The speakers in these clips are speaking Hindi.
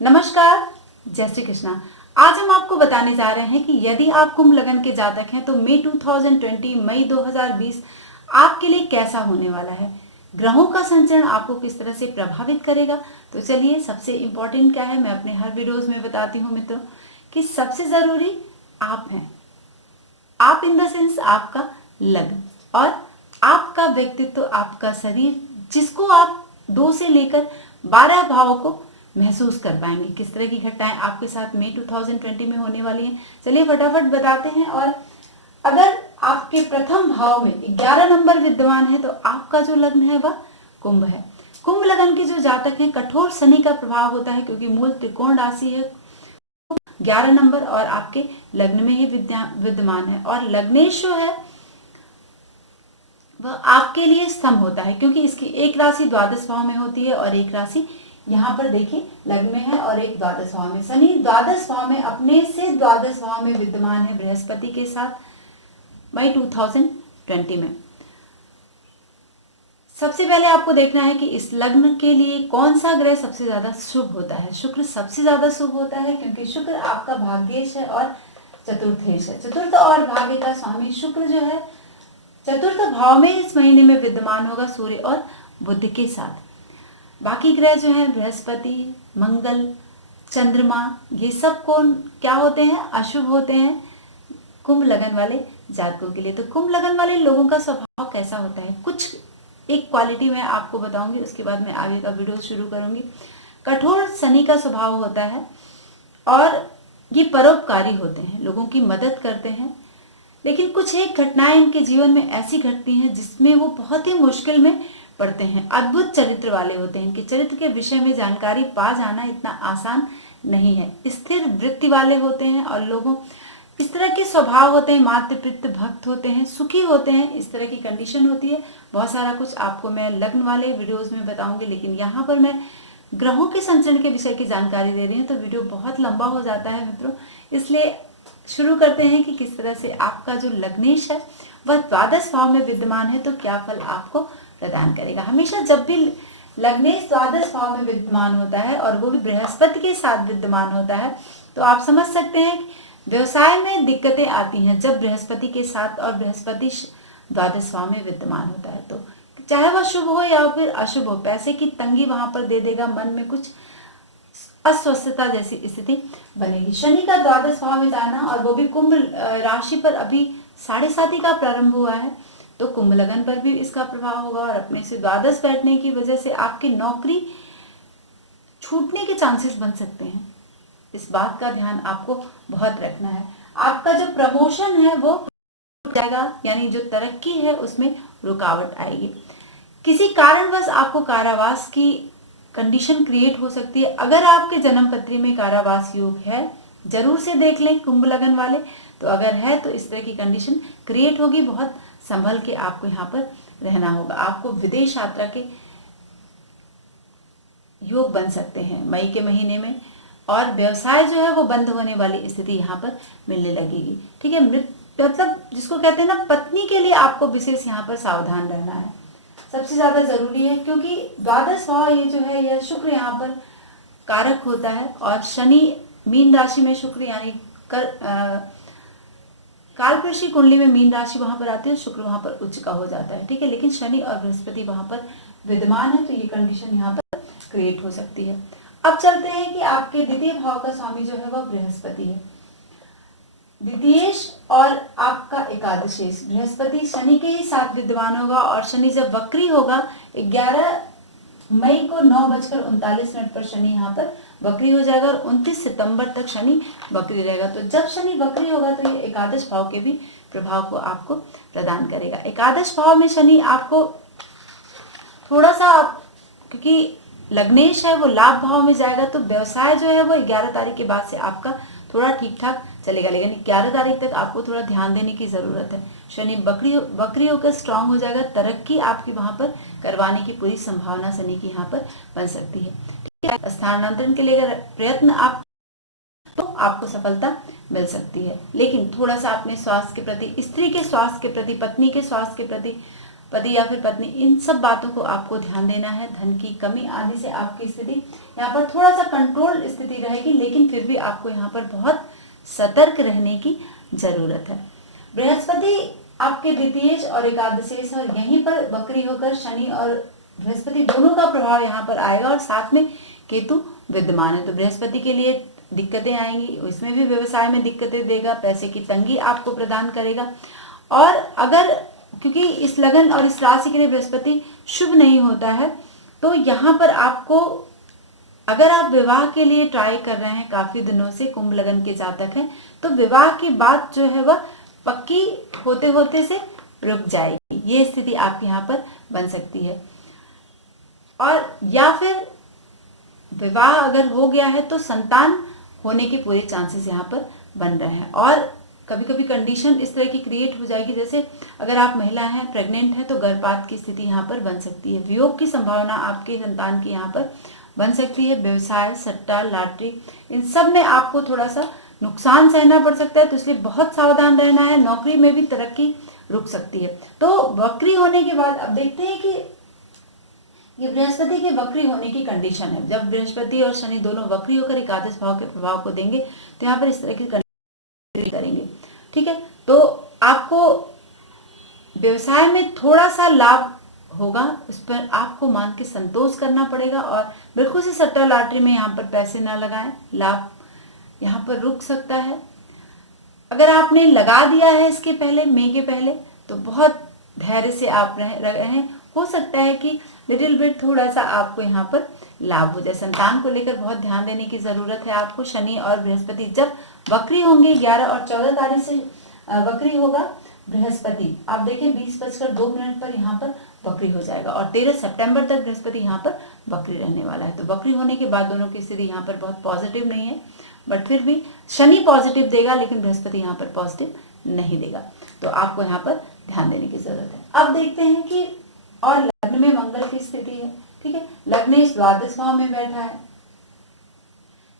नमस्कार, जय श्री कृष्णा। आज हम आपको बताने जा रहे हैं कि यदि आप कुंभ लगन के जातक हैं तो मई 2020 आपके लिए कैसा होने वाला है। ग्रहों का संचरण आपको किस तरह से प्रभावित करेगा। तो चलिए, सबसे इम्पोर्टेंट क्या है मैं अपने हर वीडियोस में बताती हूँ मित्रों, कि सबसे जरूरी आप हैं। आप इन द सेंस आपका लग्न और आपका व्यक्तित्व, आपका शरीर, जिसको आप 2 से लेकर 12 भावों को महसूस कर पाएंगे। किस तरह की घटनाएं आपके साथ मई 2020 में होने वाली हैं, चलिए फटाफट बताते हैं। और अगर आपके प्रथम भाव में 11 नंबर विद्यमान है तो आपका जो लग्न है वह कुंभ है। कुंभ लगन के जो जातक हैं, कठोर शनि का प्रभाव होता है क्योंकि मूल त्रिकोण राशि है 11 नंबर और आपके लग्न में ही विद्यमान है। और लग्नेश जो है वह आपके लिए स्तंभ होता है क्योंकि इसकी एक राशि द्वादश भाव में होती है और एक राशि यहाँ पर देखिए लग्न में है और एक द्वादश भाव में। शनि द्वादश भाव में अपने से द्वादश भाव में विद्यमान है बृहस्पति के साथ मई 2020 में। सबसे पहले आपको देखना है कि इस लग्न के लिए कौन सा ग्रह सबसे ज्यादा शुभ होता है। शुक्र सबसे ज्यादा शुभ होता है क्योंकि शुक्र आपका भाग्येश है और चतुर्थेश है। चतुर्थ और भाग्य का स्वामी शुक्र जो है चतुर्थ भाव में इस महीने में विद्यमान होगा सूर्य और बुध के साथ। बाकी ग्रह जो है बृहस्पति, मंगल, चंद्रमा, ये सब कौन क्या होते हैं, अशुभ होते हैं कुंभ लगन वाले जातकों के लिए। तो कुंभ लगन वाले लोगों का स्वभाव कैसा होता है, कुछ एक क्वालिटी मैं आपको बताऊंगी, उसके बाद मैं आगे का वीडियो शुरू करूंगी। कठोर शनि का स्वभाव होता है और ये परोपकारी होते हैं, लोगों की मदद करते हैं। लेकिन कुछ एक घटनाएं इनके जीवन में ऐसी घटती हैं जिसमें वो बहुत ही मुश्किल में पड़ते हैं। अद्भुत चरित्र वाले होते हैं, इनके चरित्र के विषय में जानकारी पा जाना इतना आसान नहीं है। स्थिर वृत्ति वाले होते हैं और लोगों इस तरह के स्वभाव होते हैं, मातृ पितृ भक्त होते हैं, सुखी होते हैं, इस तरह की कंडीशन होती है। बहुत सारा कुछ आपको मैं लग्न वाले वीडियोस में बताऊंगी, लेकिन यहाँ पर मैं ग्रहों के संचरण के विषय की जानकारी दे रही हूँ तो वीडियो बहुत लंबा हो जाता है मित्रों। इसलिए शुरू करते हैं कि किस तरह से आपका जो लग्नेश है वह द्वादश भाव में विद्यमान है तो क्या फल आपको प्रदान करेगा। हमेशा जब भी लग्नेश द्वादश भाव में विद्यमान होता है और वो भी बृहस्पति के साथ विद्यमान होता है तो आप समझ सकते हैं व्यवसाय में दिक्कतें आती हैं जब बृहस्पति के साथ और बृहस्पति द्वादश भाव में विद्यमान होता है। तो चाहे वह शुभ हो या फिर अशुभ हो, पैसे की तंगी वहां पर दे देगा, मन में कुछ अस्वस्थता जैसी स्थिति बनेगी। शनि का द्वादश भाव में जाना और वो भी कुंभ राशि पर अभी 7.5 का प्रारंभ हुआ है तो कुंभ लगन पर भी इसका प्रभाव होगा और अपने से द्वादश बैठने की वजह से आपकी नौकरी छूटने के चांसेस बन सकते हैं। इस बात का ध्यान आपको बहुत रखना है। आपका जो प्रमोशन है वो रुक जाएगा, यानी जो तरक्की है उसमें रुकावट आएगी। किसी कारणवश आपको कारावास की कंडीशन क्रिएट हो सकती है। अगर आपके जन्म पत्री में कारावास योग है जरूर से देख लें कुंभ लगन वाले, तो अगर है तो इस तरह की कंडीशन क्रिएट होगी। बहुत संभल के आपको यहाँ पर रहना होगा। आपको विदेश यात्रा के योग बन सकते हैं मई के महीने में और व्यवसाय जो है वो बंद होने वाली स्थिति यहाँ पर मिलने लगेगी। ठीक है, मतलब जिसको कहते हैं ना, पत्नी के लिए आपको विशेष यहाँ पर सावधान रहना है, सबसे ज्यादा जरूरी है क्योंकि द्वादश भाव ये जो है यह शुक्र यहाँ पर कारक होता है और शनि मीन राशि में शुक्र यानी कालपुरुषी कुंडली में मीन राशि वहां पर आती है, शुक्र वहां पर उच्च का हो जाता है। ठीक है, लेकिन शनि और बृहस्पति वहां पर विद्यमान है तो ये कंडीशन यहाँ पर क्रिएट हो सकती है। अब चलते हैं कि आपके द्वितीय भाव का स्वामी जो है वह बृहस्पति है। द्वितीयेश और आपका एकादशेश बृहस्पति शनि के ही साथ विद्यमान होगा और शनि जब वक्री होगा 11 मई को 9:39 पर शनि यहाँ पर वक्री हो जाएगा और 29 सितंबर तक शनि वक्री रहेगा। तो जब शनि वक्री होगा तो ये एकादश भाव के भी प्रभाव को आपको प्रदान करेगा। एकादश भाव में शनि आपको थोड़ा सा क्योंकि लग्नेश है वो लाभ भाव में जाएगा तो व्यवसाय जो है वो 11 तारीख के बाद से आपका थोड़ा ठीक ठाक चलेगा, लेकिन 11 तारीख तक आपको थोड़ा ध्यान देने की जरूरत है। शनि वक्री होकर स्ट्रांग हो जाएगा, तरक्की आपकी वहां पर करवाने की पूरी संभावना शनि की यहाँ पर बन सकती है। ठीक है, स्थानांतरण के लिए अगर प्रयत्न आप तो आपको सफलता मिल सकती है, लेकिन थोड़ा सा अपने स्वास्थ्य के प्रति, स्त्री के स्वास्थ्य के प्रति, पत्नी के स्वास्थ्य के प्रति, पति या फिर पत्नी, इन सब बातों को आपको ध्यान देना है। धन की कमी आदि से आपकी स्थिति यहाँ पर थोड़ा सा कंट्रोल स्थिति रहेगी, लेकिन फिर भी आपको यहाँ पर बहुत सतर्क रहने की जरूरत है। बृहस्पति आपके द्वितीय और एकादशेष है, और यहीं पर वक्री होकर शनि और बृहस्पति दोनों का प्रभाव यहाँ पर आएगा, और साथ में केतु विद्यमान है। तो बृहस्पति के लिए दिक्कतें आएंगी, इसमें भी व्यवसाय में दिक्कतें देगा, पैसे की तंगी आपको प्रदान करेगा। और अगर क्योंकि इस लगन और इस राशि के लिए बृहस्पति शुभ नहीं होता है, तो यहाँ पर आपको, अगर आप विवाह के लिए ट्राई कर रहे हैं काफी दिनों से, कुंभ लगन के जातक हैं, तो विवाह की बात जो है वह पक्की होते होते से रुक जाएगी। ये स्थिति आपके यहाँ पर बन सकती है। और या फिर विवाह अगर हो गया है तो संतान होने के पूरे चांसेस यहाँ पर बन रहे हैं। और कभी कभी कंडीशन इस तरह की क्रिएट हो जाएगी, जैसे अगर आप महिला हैं, प्रेग्नेंट है, तो गर्भपात की स्थिति यहाँ पर बन सकती है। वियोग की संभावना आपके संतान की यहाँ पर बन सकती है। व्यवसाय, सट्टा, लॉटरी, इन सब में आपको थोड़ा सा नुकसान सहना पड़ सकता है, तो इसलिए बहुत सावधान रहना है। नौकरी में भी तरक्की रुक सकती है। तो वक्री होने के बाद अब देखते हैं कि ये बृहस्पति के वक्री होने की कंडीशन है। जब बृहस्पति और शनि दोनों वक्री होकर एकादश भाव के प्रभाव को देंगे, तो यहाँ पर इस तरह की कंडीशन करेंगे। ठीक है, तो आपको व्यवसाय में थोड़ा सा लाभ होगा, इस पर आपको मान के संतोष करना पड़ेगा। और बिल्कुल से सट्टा लॉटरी में यहाँ पर पैसे ना लगाएं, लाभ यहाँ पर रुक सकता है। अगर आपने लगा दिया है इसके पहले, मई के पहले, तो बहुत धैर्य से आप रहे हैं। हो सकता है कि लिटिल बिट थोड़ा सा आपको यहाँ पर लाभ हो जाए। संतान को लेकर बहुत ध्यान देने की जरूरत है आपको। शनि और बृहस्पति जब वक्री होंगे, 11 और 14 तारीख से वक्री होगा बृहस्पति, आप देखें 20:02 पर यहाँ पर वक्री हो जाएगा, और 13 सितंबर तक बृहस्पति यहाँ पर वक्री रहने वाला है। तो वक्री होने के बाद दोनों की स्थिति यहाँ पर बहुत पॉजिटिव नहीं है, बट फिर भी शनि पॉजिटिव देगा, लेकिन बृहस्पति यहाँ पर पॉजिटिव नहीं देगा। तो आपको यहाँ पर ध्यान देने की जरूरत है। अब देखते हैं कि और लग्न में मंगल की स्थिति है। ठीक है, लग्न इस द्वादश भाव में बैठा है।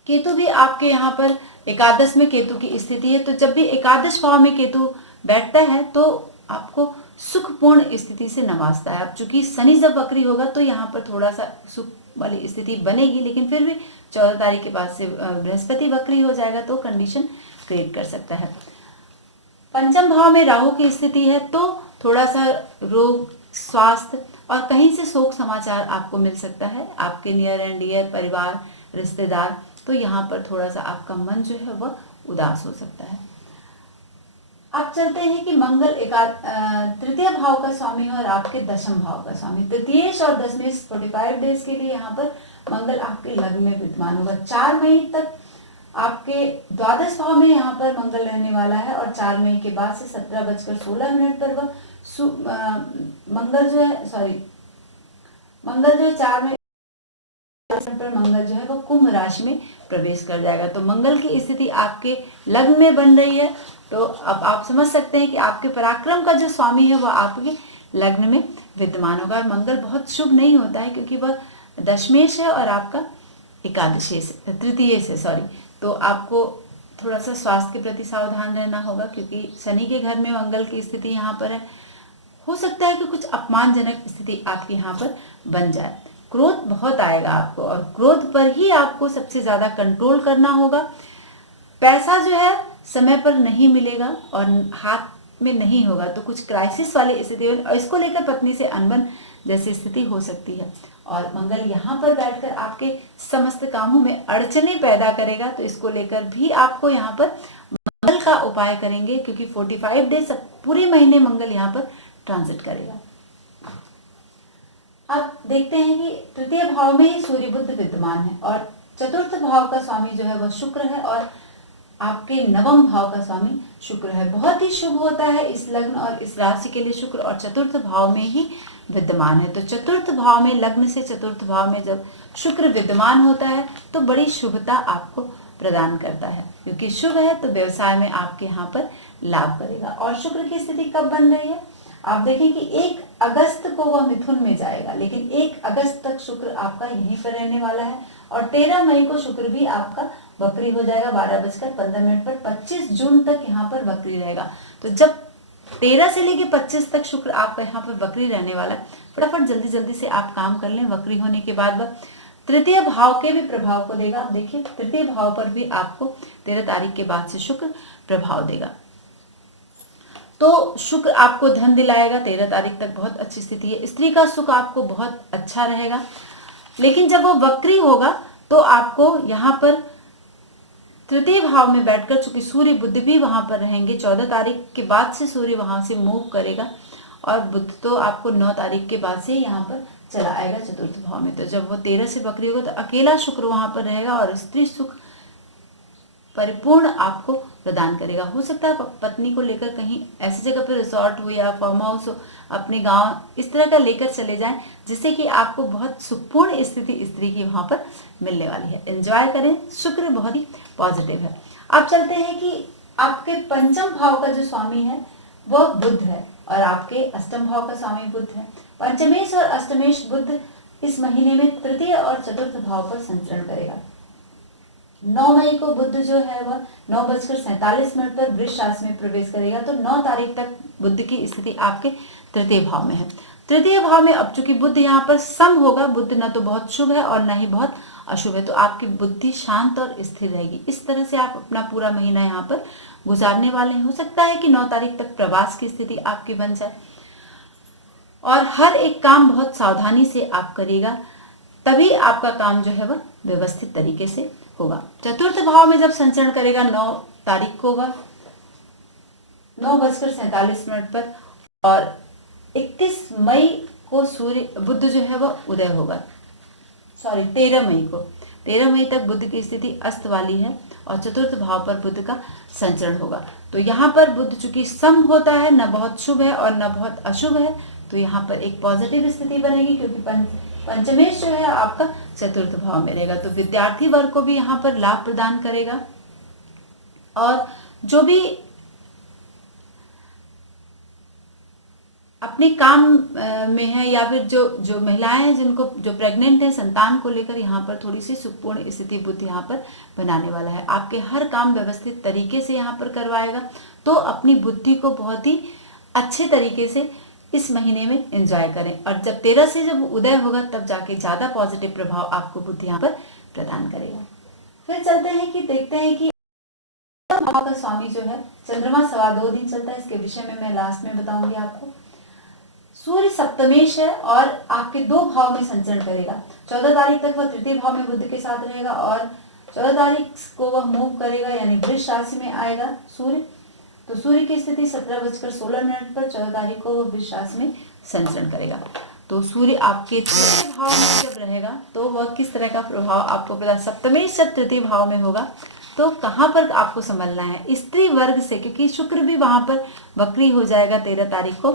केतु भी आपके यहाँ पर एकादश में केतु की स्थिति है। तो जब भी एकादश भाव में केतु बैठता है तो आपको सुखपूर्ण स्थिति से नवाजता है। अब चूंकि शनि जब वक्री होगा तो यहाँ पर थोड़ा सा सुख वाली स्थिति बनेगी, लेकिन फिर भी 14 तारीख के बाद से बृहस्पति वक्री हो जाएगा तो कंडीशन क्रिएट कर सकता है। पंचम भाव में राहु की स्थिति है, तो थोड़ा सा रोग, स्वास्थ्य और कहीं से शोक समाचार आपको मिल सकता है। आपके नियर एंड डियर परिवार, रिश्तेदार, तो यहाँ पर थोड़ा सा आपका मन जो है वह उदास हो सकता है। आप चलते हैं कि मंगल तृतीय भाव का स्वामी है और आपके दशम भाव का स्वामी। तृतीय और दशमेश 45 डेज के लिए यहाँ पर मंगल आपके लग्न में विद्यमान होगा। 4 मई तक आपके द्वादश भाव में यहाँ पर मंगल रहने वाला है, और 4 मई के बाद से 17:16 पर वह मंगल जो है 4 मई पर मंगल जो है वो कुंभ राशि में प्रवेश कर जाएगा। तो मंगल की स्थिति आपके लग्न में बन रही है, तो अब आप समझ सकते हैं कि आपके पराक्रम का जो स्वामी है वह आपके लग्न में विद्यमान होगा। और मंगल बहुत शुभ नहीं होता है, क्योंकि वह दशमेश है और आपका तृतीय से तो आपको थोड़ा सा स्वास्थ्य के प्रति सावधान रहना होगा, क्योंकि शनि के घर में मंगल की स्थिति यहाँ पर है। हो सकता है कि कुछ अपमानजनक स्थिति आपके यहाँ पर बन जाए। क्रोध बहुत आएगा आपको, और क्रोध पर ही आपको सबसे ज्यादा कंट्रोल करना होगा। पैसा जो है समय पर नहीं मिलेगा और हाथ में नहीं होगा, तो कुछ क्राइसिस वाली स्थिति होगी, और इसको लेकर पत्नी से अनबन जैसी स्थिति हो सकती है। और मंगल यहाँ पर बैठकर आपके समस्त कामों में अड़चने पैदा करेगा, तो इसको लेकर भी आपको यहाँ पर मंगल का उपाय करेंगे, क्योंकि 45 डेज पूरे महीने मंगल यहाँ पर ट्रांजिट करेगा। अब देखते हैं कि तृतीय भाव में ही सूर्य बुध विद्यमान है, और चतुर्थ भाव का स्वामी जो है वह शुक्र है, और आपके नवम भाव का स्वामी शुक्र है। बहुत ही शुभ होता है इस लग्न और इस राशि के लिए शुक्र, और चतुर्थ भाव में ही विद्यमान है। तो चतुर्थ भाव में, लग्न से चतुर्थ भाव में जब शुक्र विद्यमान होता है तो बड़ी शुभता आपको प्रदान करता है, क्योंकि शुभ है तो व्यवसाय में आपके यहाँ पर लाभ करेगा। और शुक्र की स्थिति कब बन रही है, आप देखें कि 1 अगस्त को वह मिथुन में जाएगा, लेकिन 1 अगस्त तक शुक्र आपका यहीं पर रहने वाला है, और 13 मई को शुक्र भी आपका वक्री हो जाएगा 12:15 पर। 25 जून तक यहाँ पर वक्री रहेगा। तो जब 13 से लेके 25 तक शुक्र आपका यहाँ पर वक्री रहने वाला। फटाफट जल्दी जल्दी से आप काम कर लें। वक्री होने के बाद वह तृतीय भाव के भी प्रभाव को देगा। आप देखिए तृतीय भाव पर भी आपको 13 तारीख के बाद से शुक्र प्रभाव देगा। तो शुक्र आपको धन दिलाएगा। 13 तारीख तक बहुत अच्छी स्थिति है। स्त्री का सुख आपको बहुत अच्छा रहेगा। लेकिन जब वो वक्री होगा तो आपको यहाँ पर तृतीय भाव में बैठकर, चूंकि सूर्य बुध भी वहां पर रहेंगे, 14 तारीख के बाद से सूर्य वहां से मूव करेगा और बुध तो आपको 9 तारीख के बाद से यहाँ पर चला आएगा चतुर्थ भाव में। तो जब वो 13 से वक्री होगा तो अकेला शुक्र वहां पर रहेगा और स्त्री सुख परिपूर्ण आपको प्रदान करेगा। हो सकता है पत्नी को लेकर कहीं ऐसी जगह पर रिसोर्ट हो या फार्म हाउस हो, अपने गांव, इस तरह का लेकर चले जाएं जिससे कि आपको बहुत सुखपूर्ण स्थिति स्त्री की वहां पर मिलने वाली है। एंजॉय करें। शुक्र बहुत ही पॉजिटिव है। अब चलते हैं कि आपके पंचम भाव का जो स्वामी है वह बुध है और आपके अष्टम भाव का स्वामी बुध है। पंचमेश और अष्टमेश बुध इस महीने में तृतीय और चतुर्थ भाव पर संचरण करेगा। 9 मई को बुध जो है वह 9:47 पर वृष राशि में प्रवेश करेगा। तो 9 तारीख तक बुध की स्थिति आपके तृतीय भाव में है। तृतीय भाव में अब चूंकि बुध यहाँ पर सम होगा, बुध न तो बहुत शुभ है और न ही बहुत अशुभ है, तो आपकी बुद्धि शांत और स्थिर रहेगी। इस तरह से आप अपना पूरा महीना यहाँ पर गुजारने वाले हैं। हो सकता है कि 9 तारीख तक प्रवास की स्थिति आपकी बन जाए और हर एक काम बहुत सावधानी से आप करिएगा, तभी आपका काम जो है वह व्यवस्थित तरीके से होगा। चतुर्थ भाव में जब संचरण करेगा 9 तारीख को वह 9:47 पर और 31 मई को सूर्य बुध जो है वह उदय होगा। 13 मई को, 13 मई तक बुध की स्थिति अस्त वाली है और चतुर्थ भाव पर बुध का संचरण होगा। तो यहाँ पर बुध चूंकि सम होता है, न बहुत शुभ है और न बहुत अशुभ है, तो यहाँ पर एक पॉजिटिव स्थिति बनेगी क्योंकि पंचमेश जो है आपका चतुर्थ भाव में रहेगा। तो विद्यार्थी वर्ग को भी यहाँ पर लाभ प्रदान करेगा और जो भी अपने काम में है या फिर जो महिलाएं हैं जिनको जो प्रेग्नेंट है, संतान को लेकर यहाँ पर थोड़ी सी सुखपूर्ण स्थिति बुध यहाँ पर बनाने वाला है। आपके हर काम व्यवस्थित तरीके से यहाँ पर करवाएगा। तो अपनी बुद्धि को बहुत ही अच्छे तरीके से इस महीने में एंजॉय करें और जब 13 से जब उदय होगा तब जाके ज्यादा पॉजिटिव प्रभाव आपको बुध यहाँ पर प्रदान करेगा। फिर चलते हैं कि देखते हैं कि भाव का स्वामी जो है चंद्रमा 2.25 दिन चलता है। इसके विषय में मैं लास्ट में बताऊंगी आपको। सूर्य सप्तमेश है और आपके 2 भाव में संचरण करेगा। 14 तारीख तक वह तृतीय भाव में बुध के साथ रहेगा और 14 तारीख को वह मूव करेगा यानी वृष राशि में आएगा सूर्य। तो सूर्य की स्थिति 17:16 पर 14 तारीख को वह वृष राशि में संचरण करेगा। तो सूर्य आपके तृतीय भाव में जब रहेगा तो वह किस तरह का प्रभाव आपको पता। सप्तमेश जब तृतीय भाव में होगा तो कहाँ पर आपको संभलना है, स्त्री वर्ग से, क्योंकि शुक्र भी वहां पर वक्री हो जाएगा 13 तारीख को।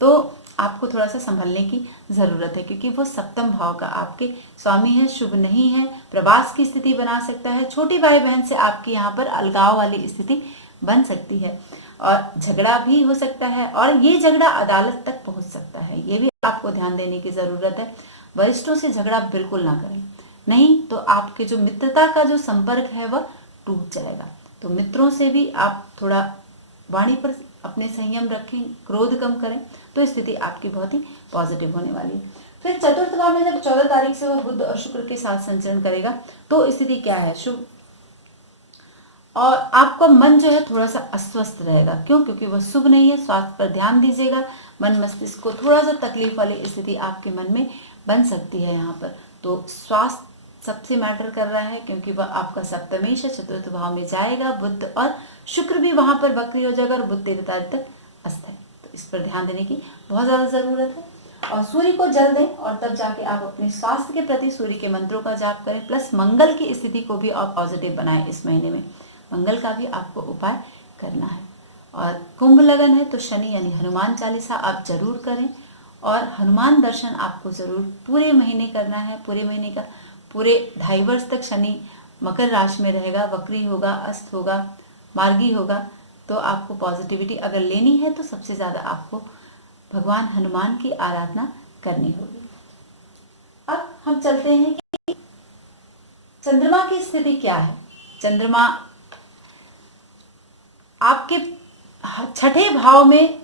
तो आपको थोड़ा सा संभलने की जरूरत है क्योंकि वो सप्तम भाव का आपके स्वामी है, शुभ नहीं है, प्रवास की स्थिति बना सकता है। छोटी भाई बहन से आपकी यहाँ पर अलगाव वाली स्थिति बन सकती है और झगड़ा भी हो सकता है और ये झगड़ा अदालत तक पहुंच सकता है। ये भी आपको ध्यान देने की जरूरत है। वरिष्ठों से झगड़ा बिल्कुल ना करें, नहीं तो आपके जो मित्रता का जो संपर्क है वह टूट जाएगा। तो मित्रों से भी आप थोड़ा वाणी पर अपने संयम रखें, क्रोध कम करें, तो स्थिति आपकी बहुत ही पॉजिटिव होने वाली है। फिर चतुर्थ भाव में जब 14 तारीख से वह बुध और शुक्र के साथ संचरण करेगा तो स्थिति क्या है, शुभ, और आपका मन जो है थोड़ा सा अस्वस्थ रहेगा। क्यों? क्योंकि वह शुभ नहीं है। स्वास्थ्य पर ध्यान दीजिएगा। मन मस्तिष्क को थोड़ा सा तकलीफ वाली स्थिति आपके मन में बन सकती है यहाँ पर। तो स्वास्थ्य सबसे मैटर कर रहा है क्योंकि वह आपका सप्तमेश है, चतुर्थ भाव में जाएगा बुध और शुक्र भी वहां पर वक्री हो जाएगा और बुध 13 तारीख तक अस्त है। तो इस पर ध्यान देने की बहुत ज्यादा जरूरत है और सूर्य को जल दें और तब जाके आप अपने स्वास्थ्य के प्रति सूर्य के मंत्रों का जाप करें। प्लस मंगल की स्थिति को भी आप पॉजिटिव बनाएं। इस महीने में मंगल का भी आपको उपाय करना है। और कुंभ लगन है तो शनि यानी हनुमान चालीसा आप जरूर करें और हनुमान दर्शन आपको जरूर पूरे महीने करना है। पूरे महीने का पूरे 2.5 वर्ष तक शनि मकर राशि में रहेगा, वक्री होगा, अस्त होगा, मार्गी होगा। तो आपको पॉजिटिविटी अगर लेनी है तो सबसे ज्यादा आपको भगवान हनुमान की आराधना करनी होगी। अब हम चलते हैं कि चंद्रमा की स्थिति क्या है। चंद्रमा आपके छठे भाव में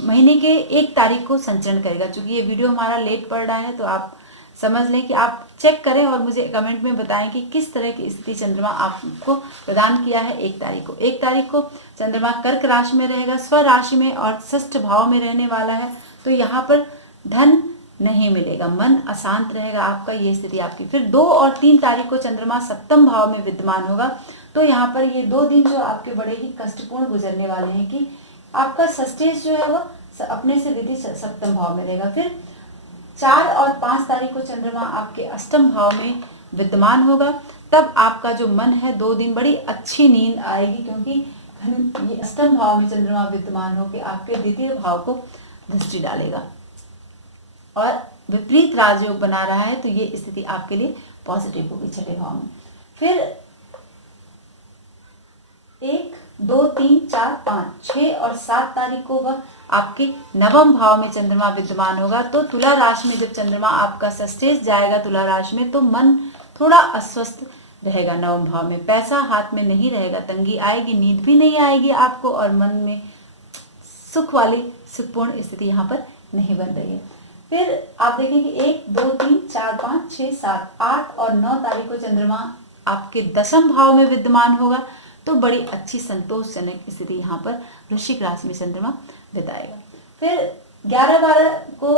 महीने के 1 तारीख को संचरण करेगा। चूंकि ये वीडियो हमारा लेट पड़ रहा है तो आप समझ लें कि आप चेक करें और मुझे कमेंट में बताएं कि किस तरह की स्थिति चंद्रमा आपको प्रदान किया है 1 तारीख को। 1 तारीख को चंद्रमा कर्क राशि में रहेगा, स्व राशि में और षष्ठ भाव में रहने वाला है। तो यहाँ पर धन नहीं मिलेगा, मन अशांत रहेगा आपका, ये स्थिति आपकी। फिर 2 और 3 तारीख को चंद्रमा सप्तम भाव में विद्यमान होगा। तो यहाँ पर ये 2 दिन जो आपके बड़े ही कष्टपूर्ण गुजरने वाले हैं कि आपका षष्ठेश जो है वो अपने से विधि सप्तम भाव में रहेगा। फिर 4 और 5 तारीख को चंद्रमा आपके अष्टम भाव में विद्यमान होगा। तब आपका जो मन है 2 दिन बड़ी अच्छी नींद आएगी, क्योंकि ये अष्टम भाव में चंद्रमा विद्यमान होकर आपके द्वितीय भाव को दृष्टि डालेगा और विपरीत राजयोग बना रहा है। तो ये स्थिति आपके लिए पॉजिटिव होगी छठे भाव में। फिर 1, 2, 3, 4, 5, 6 और 7 तारीख को वह आपके नवम भाव में चंद्रमा विद्यमान होगा। तो तुला राशि में जब चंद्रमा आपका षष्ठेश जाएगा तुला राशि में, तो मन थोड़ा अस्वस्थ रहेगा नवम भाव में, पैसा हाथ में नहीं रहेगा, तंगी आएगी, नींद भी नहीं आएगी आपको और मन में सुख वाली सुखपूर्ण स्थिति यहाँ पर नहीं बन रही है। फिर आप देखें कि 1, 2, 3, 4, 5, 6, 7, 8 और 9 तारीख को चंद्रमा आपके दशम भाव में विद्यमान होगा। तो बड़ी अच्छी संतोषजनक स्थिति यहाँ पर वृश्चिक राशि में चंद्रमा बिताएगा। फिर 11-12 को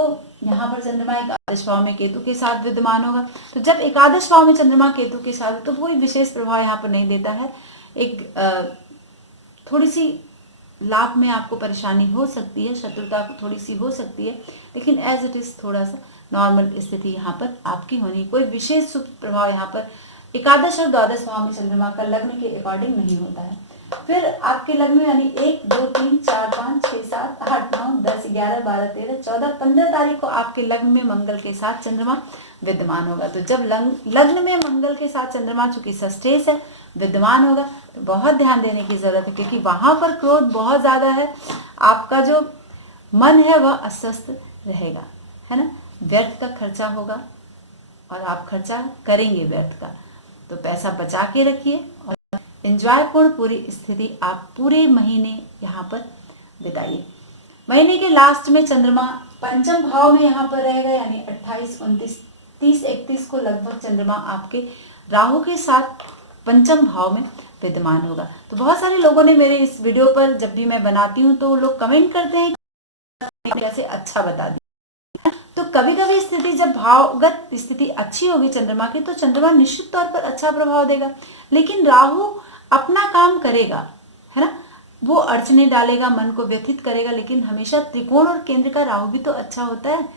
यहाँ पर चंद्रमा एकादश भाव में केतु के साथ विद्यमान होगा। तो जब एकादश भाव में चंद्रमा केतु के साथ तो कोई विशेष प्रभाव यहाँ पर नहीं देता है। एक थोड़ी सी लाभ में आपको परेशानी हो सकती है, शत्रुता थोड़ी सी हो सकती है, लेकिन एज इट इज थोड़ा सा नॉर्मल स्थिति यहाँ पर आपकी होनी। कोई विशेष शुभ प्रभाव यहाँ पर एकादश और द्वादश भाव में चंद्रमा का लग्न के अकॉर्डिंग नहीं होता है। फिर आपके लग्न में यानी 1, 2, 3, 4, 5, 6, 7, 8, 9, 10, 11, 12, 13, 14, 15 तारीख को आपके लग्न में मंगल के साथ चंद्रमा विद्यमान होगा। तो जब लग्न में मंगल के साथ चंद्रमा चूंकि षष्ठेश है विद्यमान होगा, तो बहुत ध्यान देने की जरूरत है, क्योंकि वहां पर क्रोध बहुत ज्यादा है, आपका जो मन है वह अस्वस्थ रहेगा, है ना। व्यर्थ का खर्चा होगा और आप खर्चा करेंगे व्यर्थ का, तो पैसा बचा के रखिए और एंजॉयपूर्ण पूरी स्थिति आप पूरे महीने यहाँ पर बिताइए। महीने के लास्ट में चंद्रमा पंचम भाव में यहाँ पर रहेगा, यानी 28, 29, 30, 31 को लगभग चंद्रमा आपके राहु के साथ पंचम भाव में विद्यमान होगा। तो बहुत सारे लोगों ने मेरे इस वीडियो पर जब भी मैं बनाती हूँ तो लोग कमेंट करते हैं कि कैसे अच्छा बता दी। तो कभी कभी स्थिति जब भावगत स्थिति अच्छी होगी चंद्रमा की, तो चंद्रमा निश्चित तौर पर अच्छा प्रभाव देगा, लेकिन राहु अपना काम करेगा, है ना, वो अड़चने डालेगा, मन को व्यथित करेगा, लेकिन हमेशा त्रिकोण और केंद्र का राहु भी तो अच्छा होता है।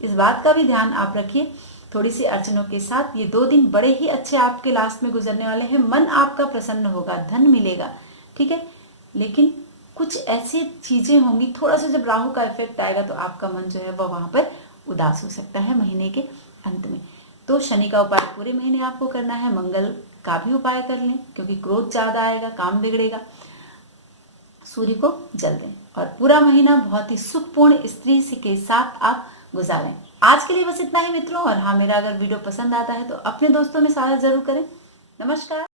इस बात का भी ध्यान आप रखिए। थोड़ी सी अड़चनों के साथ ये 2 दिन बड़े ही अच्छे आपके लास्ट में गुजरने वाले हैं। मन आपका प्रसन्न होगा, धन मिलेगा, ठीक है, लेकिन कुछ ऐसी चीजें होंगी, थोड़ा सा जब राहु का इफेक्ट आएगा तो आपका मन जो है वह वहां पर उदास हो सकता है महीने के अंत में। तो शनि का उपाय पूरे महीने आपको करना है, मंगल का भी उपाय कर लें, क्योंकि क्रोध ज्यादा आएगा, काम बिगड़ेगा, सूर्य को जल दें और पूरा महीना बहुत ही सुखपूर्ण स्त्री के साथ आप गुजारें। आज के लिए बस इतना ही मित्रों, और हाँ, मेरा अगर वीडियो पसंद आता है तो अपने दोस्तों में साझा जरूर करें। नमस्कार।